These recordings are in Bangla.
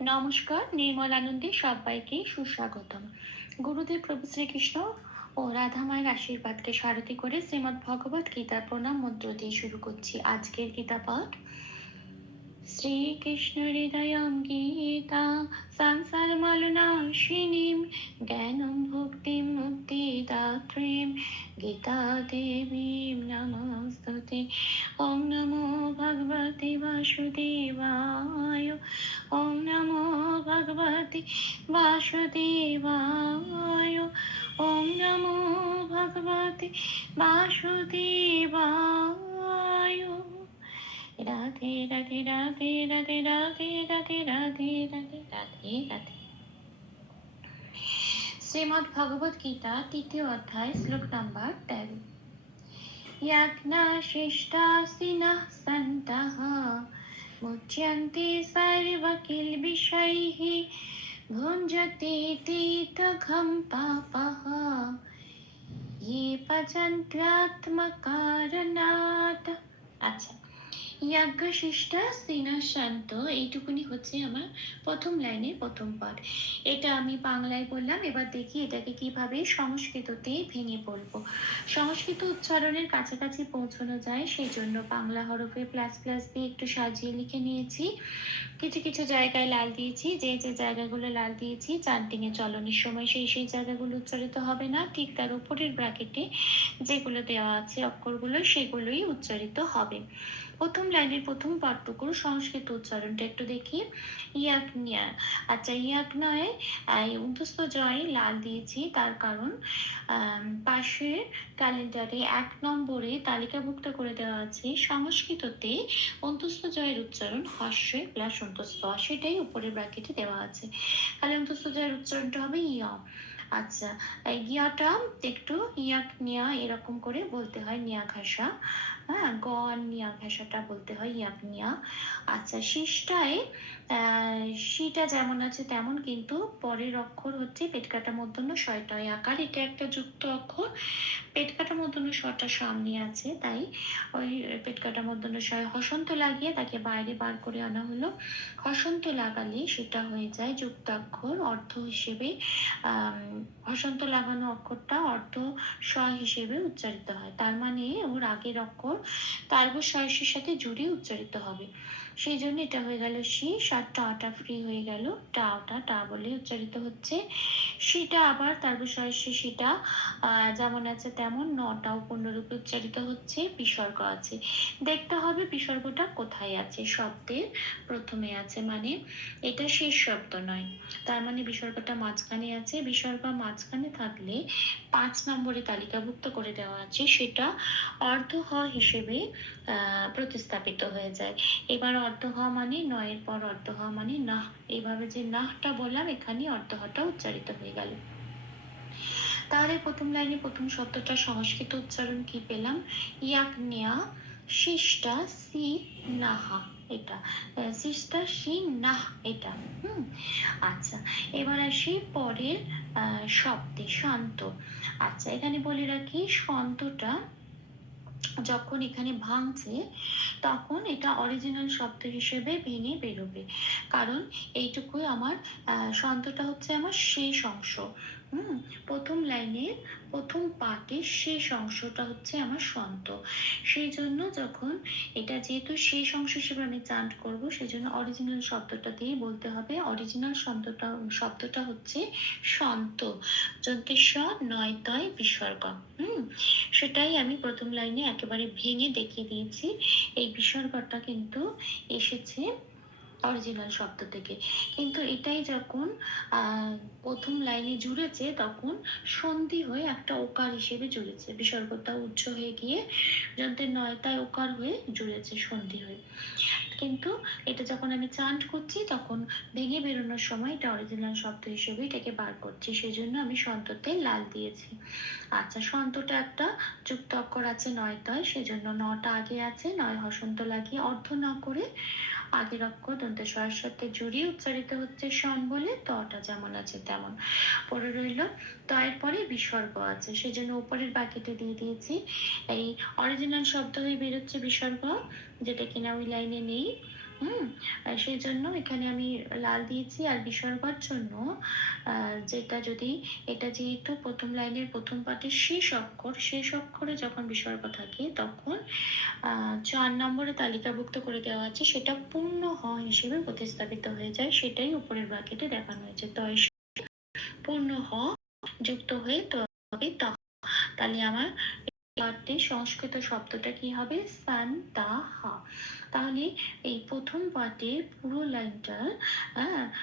নমস্কার, নির্মল আনন্দে সবাইকে সুস্বাগতম। গুরুদেব প্রভু শ্রীকৃষ্ণ ও রাধা মায়ের আশীর্বাদকে সারথি করে শ্রীমদ্ ভগবত গীতার প্রণাম মন্ত্র দিয়ে শুরু করছি আজকের গীতা পাঠ। শ্রীকৃষ্ণ হৃদয়ম গীতা সংসার মলনাশিনীম জ্ঞানম ভক্তিম মুক্তিদাত্রীম গীতা দেবীম নমস্তুতে। ওম নমো ভগবতে বাসুদেবায় ওম নমো ভগবতে বাসুদেবায় ওম নমো ভগবতে বাসুদেবায় রাধে রাধে রাধে রাধে রাধে রাধে রাধে রাধে রাধে রাধে শ্রীমদ্ ভগবত গীতা তৃতীয় অধ্যায় শ্লোক নাম্বার তেরো यज्ञशिष्टासिनः सन्तः मुच्यन्ते सर्वकिल्बिषैः भुञ्जते तीतघं पापः ये पचन्त्यात्मकारणात् अच्छा ইয়াজ্ঞশিষ্টা সিনা শান্ত, এইটুকুনি হচ্ছে আমার প্রথম লাইনের প্রথম পাঠ এটা আমি বাংলায় বললাম, এবার দেখি এটাকে কীভাবে সংস্কৃততে ভেঙে বলব সংস্কৃত উচ্চারণের কাছাকাছি পৌঁছানো যায় সেই জন্য বাংলা হরফে প্লাস প্লাস দিয়ে একটু সাজিয়ে লিখে নিয়েছি। কিছু কিছু জায়গায় লাল দিয়েছি, যে যে জায়গাগুলো লাল দিয়েছি চান্টিং এ চলনের সময় সেই সেই জায়গাগুলো উচ্চারিত হবে না, ঠিক তার উপরের ব্র্যাকেটে যেগুলো দেওয়া আছে অক্ষরগুলো সেগুলোই উচ্চারিত হবে। প্রথম লাইনের প্রথম পাঠটুকুর সংস্কৃত উচ্চারণটা একটু দেখি। ইয়াকনিয়া আচ্ছা ইয়াকনায় উন্তস্ত জয় লাল দিয়েছি। তার কারণ পাশের ক্যালেন্ডারে এক নম্বরে তালিকাভুক্ত করে দেওয়া আছে, সংস্কৃততে অন্তস্থ জয়ের উচ্চারণ হর্ষে প্লাস অন্তস্থ। সেটাই উপরের ব্র্যাকেটে দেওয়া আছে। তাহলে অন্তস্থ জয়ের উচ্চারণটা হবে ইয়। আচ্ছা এই গিয়াটা একটু ইয়াক নিয়া এরকম করে বলতে হয়, নিয়া ঘাসা। হ্যাঁ গ নিয়া ঘাসাটা বলতে হয়, ইয়াক নিয়া। আচ্ছা শিষ্টায় শিটা যেমন আছে তেমন কিন্তু পরের অক্ষর হচ্ছে পেটকাটা মধ্যন্য শয়টয় আকার। এটা একটা যুক্ত অক্ষর। পেটকাটা মধ্যন্য শটা সামনে আছে, তাই ওই পেটকাটা মধ্যন্য শয় হসন্ত লাগিয়ে তাকে বাইরে বার করে আনা হলো। হসন্ত লাগালে সেটা হয়ে যায় যুক্তাক্ষর অর্থ হিসেবে হসন্ত লাগানো অক্ষরটা অর্থ স হিসেবে উচ্চারিত হয়। তার মানে ওর আগের অক্ষর তার্ব সয়সের সাথে জুড়ে উচ্চারিত হবে। সেই জন্য এটা হয়ে গেল সি সাত টাটা ফ্রি হয়ে গেল। টাওটা টা বলে উচ্চারিত হচ্ছে। সিটা আবার তার্ব সয়সে সিটা যেমন আছে তেমন নটাও পূর্ণরূপে উচ্চারিত হচ্ছে, বিসর্গ আছে। দেখতে হবে বিসর্গটা কোথায় আছে। শব্দের প্রথমে আছে মানে এটা শেষ শব্দ নয়। তার মানে বিসর্গটা মাঝখানে আছে। বিসর্গ মাঝখানে থাকলে পাঁচ নম্বরে তালিকাভুক্ত করে দেওয়া আছে। সেটা অর্ধ হ হিসেবে প্রতিস্থাপিত হয়ে যায়। এবার অর্ধ হ মানে নয়ের পর অর্ধ হ মানে নাহ। এইভাবে যে নাহটা বললাম এখানে অর্ধ হটা উচ্চারিত হয়ে গেল। তাহলে প্রথম লাইনে প্রথম শব্দটা সংস্কৃত উচ্চারণ কি পেলাম? ইয়াক নেয়া শিষ্টা সি নাহা এটা। শিষ্টা সি নাহ এটা। হুম? আচ্ছা এবার আসি পরের শব্দে, শান্ত। আচ্ছা এখানে বলে রাখি, শান্তটা যখন এখানে ভাঙছে তখন এটা অরিজিনাল শব্দ হিসেবে ভেঙে বেরোবে। কারণ এইটুকুই আমার আহ, শান্তটা হচ্ছে আমার শেষ অংশ। হুম, প্রথম লাইনের প্রথম পার্টের শেষ অংশটা হচ্ছে আমার সন্ত। সেই জন্য যখন এটা যেহেতু শেষ অংশ হিসেবে আমি চান্ট করব, সেই জন্য অরিজিনাল শব্দটা দিয়ে বলতে হবে। অরিজিনাল শব্দটা শব্দটা হচ্ছে সন্ত। যন্ত্রের স নয় তয় বিসর্গ। হুম, সেটাই আমি প্রথম লাইনে একেবারে ভেঙে দেখিয়ে দিয়েছি। এই বিসর্গটা কিন্তু এসেছে অরিজিনাল শব্দ থেকে। কিন্তু এটাই যখন প্রথম লাইনে জুড়েছে, তখন সন্ধি হয়ে একটা ওকার হিসেবে জুড়েছে। বিসর্গটা উচ্চ হয়ে গিয়ে যন্ত্রের নয়তায় ওকার হয়ে জুড়েছে সন্ধি হয়ে। কিন্তু এটা যখন আমি চান্ট করছি, তখন ভেঙে বেরোনোর সময় এটা অরিজিনাল শব্দ হিসেবে এটাকে বার করছি। সেই জন্য আমি সন্ততে লাল দিয়েছি। আচ্ছা সন্তটা একটা যুক্ত অক্ষর আছে নয়তয়, সেজন্য নটা আগে আছে, নয় হসন্ত লাগিয়ে অর্ধ না করে আগের অক্ষর দন্তেশ্বরের সাথে জুড়িয়ে উচ্চারিত হচ্ছে সন বলে তটা যেমন আছে তেমন। পরে রইল তয়ের পরে বিসর্গ আছে, সেজন্য উপরের বাকিটা দিয়ে দিয়েছি। এই অরিজিনাল শব্দ হয়ে বেরোচ্ছে বিসর্গ, যেটা কিনা ওই লাইনে নেই। হুম সেই জন্য এখানে আমি লাল দিয়েছি আর বিসর্গর জন্য যেটা যদি, এটা যেহেতু প্রথম লাইনের প্রথম পাটের শেষ অক্ষর, শেষ অক্ষরে যখন বিসর্গ থাকে তখন চার নম্বরে তালিকাভুক্ত করে দেওয়া আছে, সেটা পূর্ণ হ হিসেবে প্রতিস্থাপিত হয়ে যায়, সেটাই উপরের ব্র্যাকেটে দেখানো হয়েছে। তয় পূর্ণ হ যুক্ত হয়ে তবে তাহলে আমার সংস্কৃত শব্দটা কি হবে? সান তা হা তাহলে এই প্রথম পাঠের পুরো লাইনটা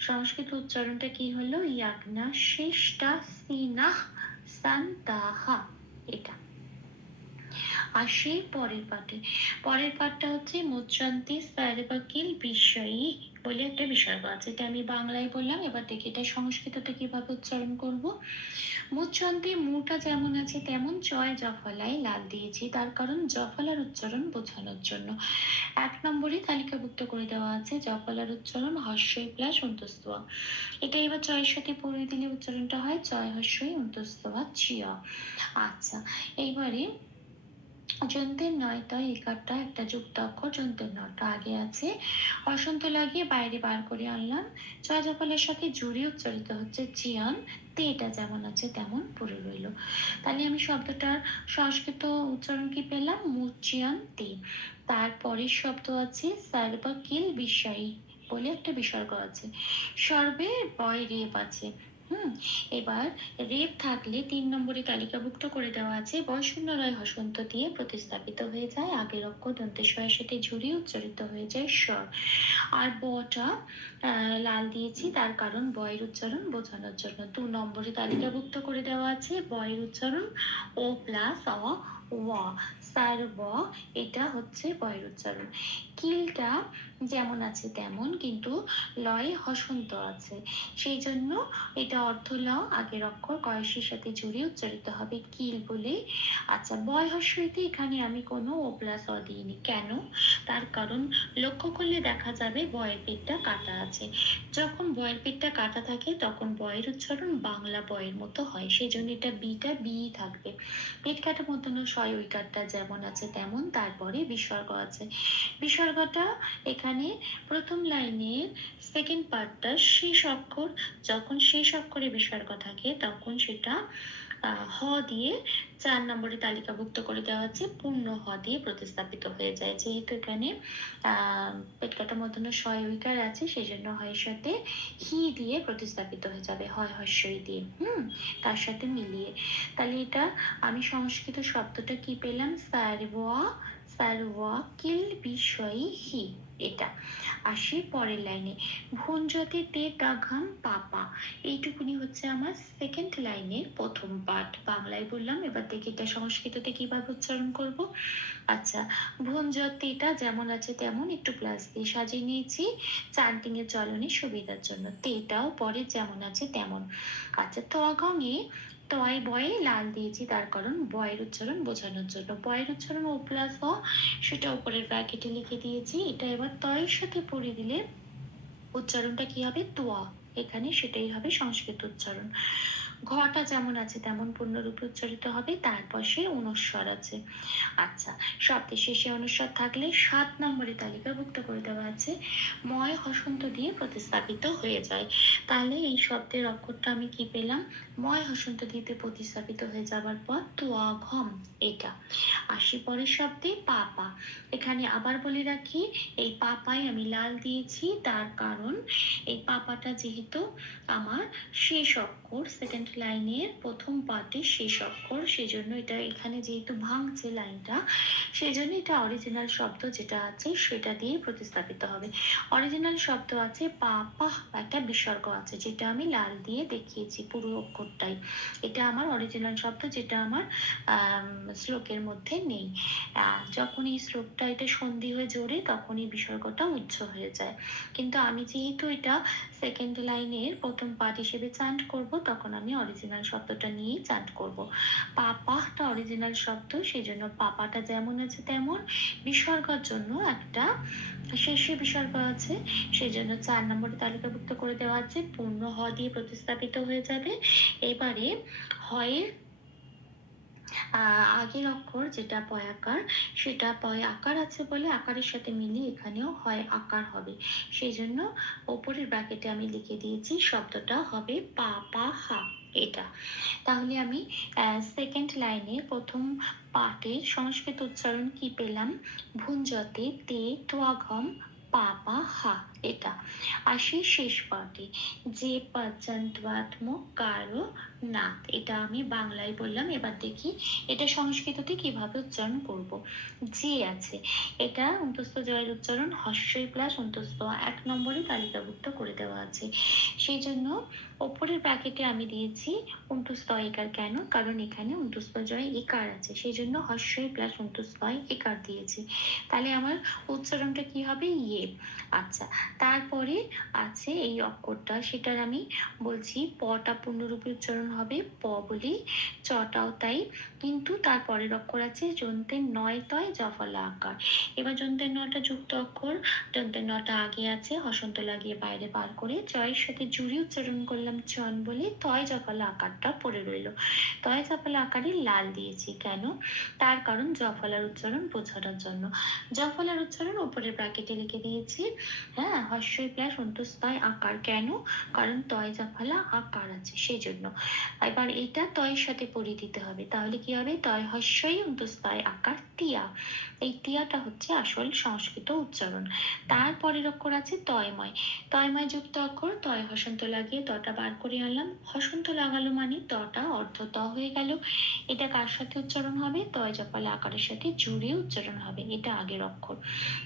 সংস্কৃত উচ্চারণটা কি হলো? ইয়াগনা শেষটা সিনাহ সান্তাহা, এটা। আসি পরের পাঠে পরের পাঠটা হচ্ছে মুদ্রান্তি সার্বাকিল বিষয়ী। বলে একটা বিসর্গ আছে এটা আমি বাংলায় বললাম, এবার দেখি এটা সংস্কৃততে কীভাবে উচ্চারণ করব। মুদ্রান্তে মুটা যেমন আছে তেমন জয় জফলায় লাল দিয়েছি, তার কারণ জফলার উচ্চারণ বোঝানোর জন্য। এক নম্বরে তালিকাভুক্ত করে দেওয়া আছে, জফলার উচ্চারণ হর্ষই প্লাস অন্তস্তোয়া এটা এবার জয়ের সাথে পড়ে দিলে উচ্চারণটা হয়, জয় হর্ষই অন্তস্তোয়া চিয়া আচ্ছা এইবারে যন্ত্রের নয়টা একারটা একটা যুক্ত অক্ষর যন্ত্রের নটা আগে আছে, অসন্ত লাগিয়ে বাইরে বার করে আনলাম। জয়জফলের সাথে জুড়ে উচ্চারিত হচ্ছে চিয়ান। তে এটা যেমন আছে, তেমন পড়ে রইল। তাহলে আমি শব্দটার সংস্কৃত উচ্চারণ কি পেলাম? মুচিয়ান তে। তারপরের শব্দ আছে, সার্বাকিল বিষয়ী বলে একটা বিসর্গ আছে। সর্বে বয় রেপ আছে এবার রেপ থাকলে তিন নম্বরে তালিকাভুক্ত করে দেওয়া আছে বয়শূন্য রয় হসন্ত দিয়ে প্রতিস্থাপিত হয়ে যায় আগের অক্ষর, দন্তেশ্বরের সাথে ঝুড়ি উচ্চারিত হয়ে যায় স্বর আর বটা লাল দিয়েছি, তার কারণ বয়ের উচ্চারণ বোঝানোর জন্য। দু নম্বরে তালিকাভুক্ত করে দেওয়া আছে বয়ের উচ্চারণ ও প্লাস অ ওয়া সার ব, এটা হচ্ছে বয়ের উচ্চারণ। কিলটা যেমন আছে তেমন, কিন্তু লয়ে হসন্ত আছে। সেই জন্য এটা অর্থ ল আগের অক্ষর কয়েসের সাথে জুড়ে উচ্চারিত হবে কিল বলে। আচ্ছা বয় হস্যইতে এখানে আমি কোনো ও প্লাস অ দিইনি। কেন? তার কারণ লক্ষ্য করলে দেখা যাবে বয়ের পেটটা কাটা আছে। যখন বয়ের পেটটা কাটা থাকে, তখন বয়ের উচ্চারণ বাংলা বয়ের মতো হয়। সেই জন্য এটা বিটা বি থাকবে। পেট কাটা মতন ছয় উইকারটা যেমন আছে তেমন তারপরে বিসর্গ আছে। বিসর্গটা এখানে প্রথম লাইনের সেকেন্ড পার্টটা শেষ অক্ষর, যখন শেষ অক্ষরে বিসর্গ থাকে, তখন সেটা হ দিয়ে চার নম্বরে তালিকাভুক্ত করে দেওয়া আছে পূর্ণ হ দিয়ে প্রতিস্থাপিত হয়ে যায় যেহেতু এখানে পেট কাটা মতন ছয় উইকার আছে সেই জন্য হয়ের সাথে হি দিয়ে প্রতিস্থাপিত হয়ে যাবে, হয় হর্ষই দিয়ে। হুম, তার সাথে মিলিয়ে। তাহলে এটা আমি সংস্কৃত শব্দটা কি পেলাম? সারওয়া সারওয়া কিল বিষয়ী হি। এটা। আসি পরের লাইনে। ভুঞ্জতে তে গাঘাম পাপা এইটুকুনি হচ্ছে আমার সেকেন্ড লাইনের প্রথম পার্ট বাংলায় বললাম, এবার দেখি এটা সংস্কৃততে কীভাবে উচ্চারণ করব। আচ্ছা ভুঞ্জতেটা যেমন আছে তেমন একটু প্লাস দিয়ে সাজিয়ে নিয়েছি। চান্টিং এর চলনের সুবিধার জন্য। তেটাও পরে যেমন আছে তেমন। আচ্ছা তগঙে তয় বয়ে লাল দিয়েছি, তার কারণ বয়ের উচ্চারণ বোঝানোর জন্য। বয়ের উচ্চারণ ও প্লাস অ সেটা উপরের ব্র্যাকেটে লিখে দিয়েছি। এটা এবার তয়ের সাথে পড়ে দিলে উচ্চারণটা কি হবে? তোয়া। এখানে সেটাই হবে সংস্কৃত উচ্চারণ। ঘটা যেমন আছে তেমন পূর্ণরূপে উচ্চারিত হবে, তারপর সে অনুস্বর আছে। আচ্ছা শব্দের শেষে অনুস্বর থাকলে সাত নম্বরে তালিকাভুক্ত করে দেওয়া আছে। ময় হসন্ত দিয়ে প্রতিস্থাপিত হয়ে যায়। তাহলে এই শব্দের অক্ষরটা আমি কি পেলাম? ময় হসন্ত দিতে প্রতিস্থাপিত হয়ে যাবার পর তোয়া ঘম এটা। আসি পরের শব্দে, পাপা। এখানে আবার বলে রাখি, এই পাপায় আমি লাল দিয়েছি, তার কারণ এই পাপাটা যেহেতু আমার শেষ অক্ষর সেকেন্ড লাইনের প্রথম পার্টের শেষ অক্ষর সেজন্য এটা এখানে যেহেতু ভাঙছে লাইনটা সেজন্য এটা অরিজিনাল শব্দ যেটা আছে সেটা দিয়ে প্রতিস্থাপিত হবে। অরিজিনাল শব্দ আছে পাপা একটা বিসর্গ আছে যেটা আমি লাল দিয়ে দেখিয়েছি পুরো অক্ষরটাই। এটা আমার অরিজিনাল শব্দ যেটা আমার আম, শ্লোকের মধ্যে নেই। যখন এই শ্লোকটা এটা সন্ধি হয়ে জোরে তখন এই বিসর্গটা উচ্চ হয়ে যায়। কিন্তু আমি যেহেতু এটা সেকেন্ড লাইনের প্রথম পার্ট হিসেবে চান্ট করব তখন আমি অরিজিনাল শব্দটা নিয়েই চান্ট করব। পাপাটা অরিজিনাল শব্দ সেই জন্য পাপাটা যেমন আছে তেমন, বিসর্গর জন্য একটা শেষে বিসর্গ আছে সেই জন্য চার নম্বরে তালিকাভুক্ত করে দেওয়া আছে, পূর্ণ হ দিয়ে প্রতিস্থাপিত হয়ে যাবে। এবারে হয়ের আগের অক্ষর যেটা পয় আকার, সেটা পয় আকার আছে বলে আকারের সাথে মিলিয়ে এখানেও হয় আকার হবে। সেই জন্য ওপরের ব্র্যাকেটে আমি লিখে দিয়েছি, শব্দটা হবে পা পা হা এটা। তাহলে আমি সেকেন্ড লাইনে প্রথম পাটে সংস্কৃত উচ্চারণ কি পেলাম? ভুঞ্জতে তে তোয়াঘম পাপা হা। এটা। আসি শেষ পাঠে যে পর্যন্তবাত্ম কারও নাথ এটা আমি বাংলায় বললাম, এবার দেখি এটা সংস্কৃততে কীভাবে উচ্চারণ করব। যে আছে। এটা অন্তস্থ জয়ের উচ্চারণ, হস্যই প্লাস অন্তস্থ এক নম্বরে তালিকাভুক্ত করে দেওয়া আছে। সেই জন্য ওপরের প্যাকেটে আমি দিয়েছি অন্তস্থ একার কেন? কারণ এখানে অন্তস্থ জয় একার আছে। সেই জন্য হস্যই প্লাস অন্তস্থ একার দিয়েছি। তাহলে আমার উচ্চারণটা কি হবে? ইয়ে। আচ্ছা। তারপরে আছে এই অক্ষরটা, সেটার আমি বলছি পটা পূর্ণরূপে উচ্চারণ হবে প বলি চটাও তাই কিন্তু তার পরের অক্ষর আছে যন্ত্রের নয় তয় জফলা আকার। এবার যন্ত্রের নটা যুক্ত অক্ষর, যন্ত্রের নটা আগে আছে, হসন্ত লাগিয়ে বাইরে বার করে জয়ের সাথে জুড়ি উচ্চারণ করলাম চন বলে তয় জফলা আকারটা পড়ে রইল। তয় জফলা আকারে লাল দিয়েছি কেন? তার কারণ জফলার উচ্চারণ বোঝানোর জন্য। জফলার উচ্চারণ উপরের ব্র্যাকেটে লিখে দিয়েছি। হ্যাঁ হস্যই প্লাস অন্তস্তয় আকার কেন? কারণ তয় জাফালা আকার আছে সেই জন্য এবার এটা তয়ের সাথে পড়ে দিতে হবে। তাহলে কি হবে তয় হস্যই অন্তস্তয় আকার তিয়া এই তিয়াটা হচ্ছে আসল সংস্কৃত উচ্চারণ। তারপরের অক্ষর আছে তয়ময়। তয়ময় যুক্ত অক্ষর, তয় হসন্ত লাগিয়ে তটা বার করে আনলাম। হসন্ত লাগালো মানে তটা অর্ধ ত হয়ে গেল। এটা কার সাথে উচ্চারণ হবে? তয় জপালা আকারের সাথে জুড়ে উচ্চারণ হবে। এটা আগের অক্ষর।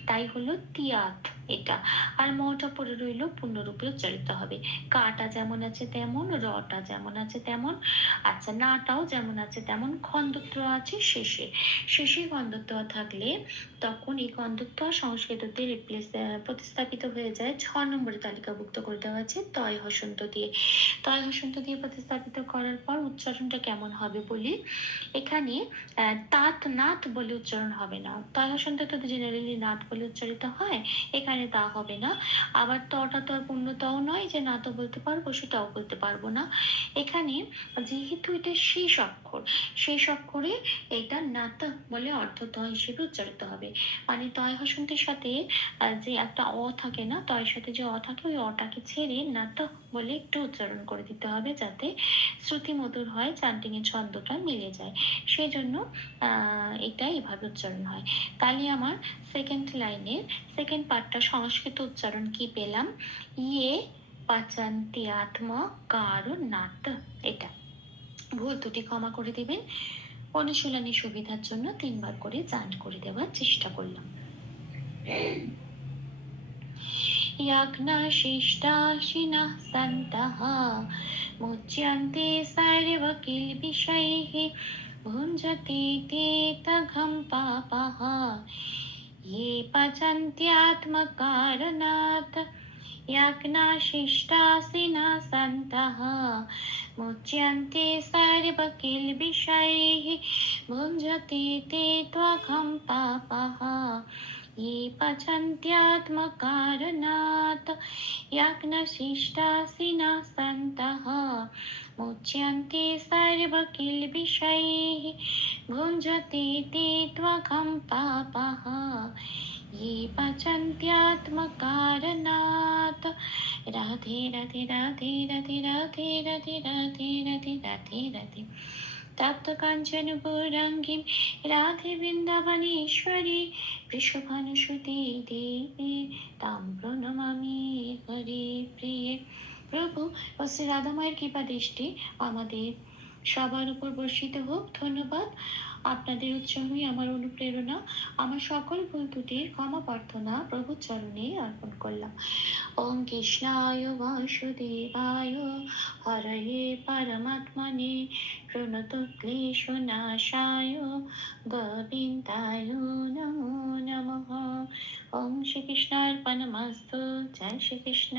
তাই হলো তিয়াত এটা। আর মটা পড়ে রইল পূর্ণরূপে উচ্চারিত হবে। কাটা যেমন আছে তেমন, রটা যেমন আছে তেমন আচ্ছা নাটাও যেমন আছে তেমন খন্দত্ব আছে শেষে। শেষে খন্দত্ব থাকলে তখন এই খন্দত্ব সংস্কৃততে রিপ্লেস প্রতিস্থাপিত হয়ে যায়। ছ নম্বরে তালিকাভুক্ত করে দেওয়া আছে, তয় হসন্ত দিয়ে। তয় হসন্ত দিয়ে প্রতিস্থাপিত করার পর উচ্চারণটা কেমন হবে বলি? এখানে তাত নাত বলে উচ্চারণ হবে না। তয় হসন্ত তো জেনারেলি নাত বলে উচ্চারিত হয়, এখানে তা হবে না। আবার তটা তো আর পূর্ণতাও নয় যে না তো বলতে পারব, সেটাও বলতে পারব না। এখানে যেহেতু এটা শেষ অক্ষর, শেষ অক্ষরে এটা নাত বলে অর্থ ত হিসেবে উচ্চারিত হবে। মানে তয় হসন্তের সাথে যে একটা অ থাকে না, তয়ের সাথে যে অ থাকে, ওই অটাকে ছেড়ে নাত বলে একটু উচ্চারণ করে দিতে হবে যাতে শ্রুতি মধুর হয় চান্টিং এর ছন্দটা মিলে যায়। সেই জন্য এটা এভাবে উচ্চারণ হয়। তাহলে আমার সেকেন্ড লাইনের সেকেন্ড পার্টটা সংস্কৃত উচ্চারণ কি পেলাম? ইয়ে পাচান্তি আত্মা কারও নাত, এটা। ভুল দুটি ক্ষমা করে দিবেন অনুশীলনী সুবিধার জন্য তিনবার করে চান্ট করে দেওয়ার চেষ্টা করলাম याज्ञशिष्टाशिनः सन्तः मुच्यन्ते सर्वकिल्बिषैः भुञ्जते ते तघं पापः ये पचन्त्यात्मकारणात् याज्ञाशिष्टासिनः सन्तः मुच्यन्ते सर्वकिल्बिषैः भुञ्जते ते त्वघं पापः ये पचन्त्यात्मकारणात् याज्ञशिष्टासिनः सन्तः मुच्यन्ते सर्वकिल्बिषैः भुञ्जते ते त्वघं पापः ये पचन्त्यात्मकारणात् राधे रति राधे रति राधे रति राधे रति राधे रति तप्तकाञ्चनपुरङ्गीं राधे वृन्दावनेश्वरी वृषभानुसुते देवी तां प्रणमामि हरिप्रिये প্রভু ও শ্রী রাধামায়ের কৃপা দৃষ্টি আমাদের সবার উপর বর্ষিত হোক, ধন্যবাদ। আপনাদের উৎসাহই আমার অনুপ্রেরণা। আমার সকল ভুল ত্রুটির ক্ষমা প্রার্থনা প্রভু চরণে অর্পণ করলাম। ওম কৃষ্ণায় বাসুদেবায়, হরয়ে পরমাত্মনে প্রণত ক্লেশনাশায় গোবিন্দায় নমো নমঃ। ওম শ্রীকৃষ্ণার্পণমস্তু। জয় শ্রীকৃষ্ণ।